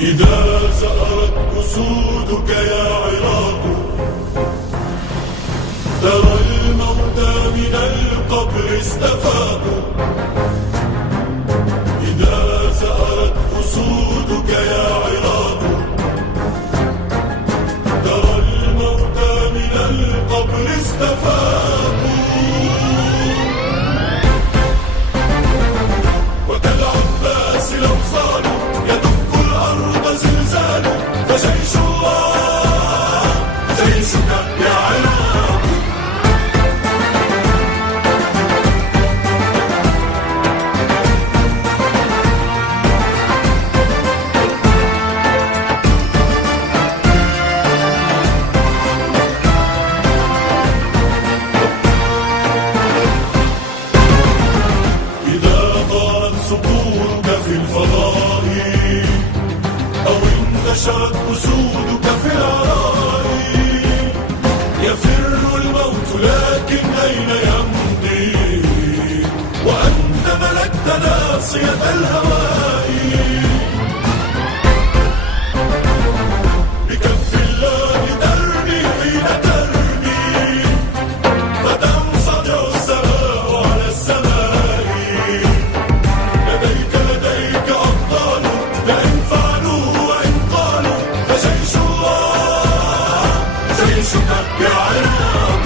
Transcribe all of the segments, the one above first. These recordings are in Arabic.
إذا زأرت أسودك يا عراق ترى الموتى من القبر استفاقوا. إذا زأرت أسودك يا عراق ترى الموتى من القبر استفاقوا. وكالعباس لو صالوا يدق الأرض زلزال، فجيش الله جيشك يا عراق. إذا طارت صقورك في الفضاء أو انتشرت أسودك في العراء، يفر الموت لكن أين يمضي وأنت ملكت ناصية الهواء. بكف الله ترمي حين ترمي فتنصدع السماء على السماء. لديك أبطال لئن فعلوا وإن قالوا، فجيش الله جيشك يا عراق.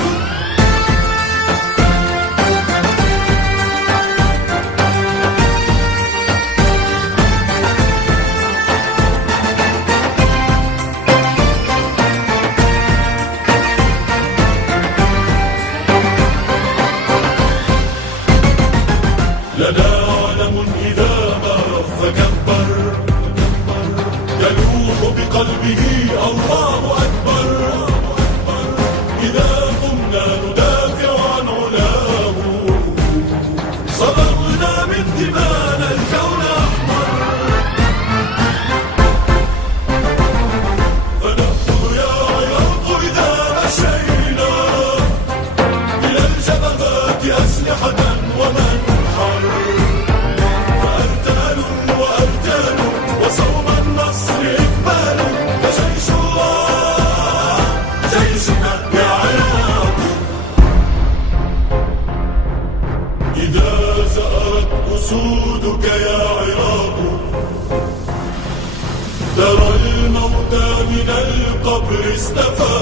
لنا علم إذا ما رف كبر يلوح بقلبه الله أكبر. إذا قمنا ندافع عن علاه صبغنا من دمانا الكون أحمر. فنأخذ يا عراق إذا مشينا إلى الجبهات أسلحة ومنحر، فأرتال وأرتال وصوم النصر إقبال، فجيش الله جيشك يا عراق. إذا زأرت أسودك يا عراق ترى الموتى من القبر استفاقوا.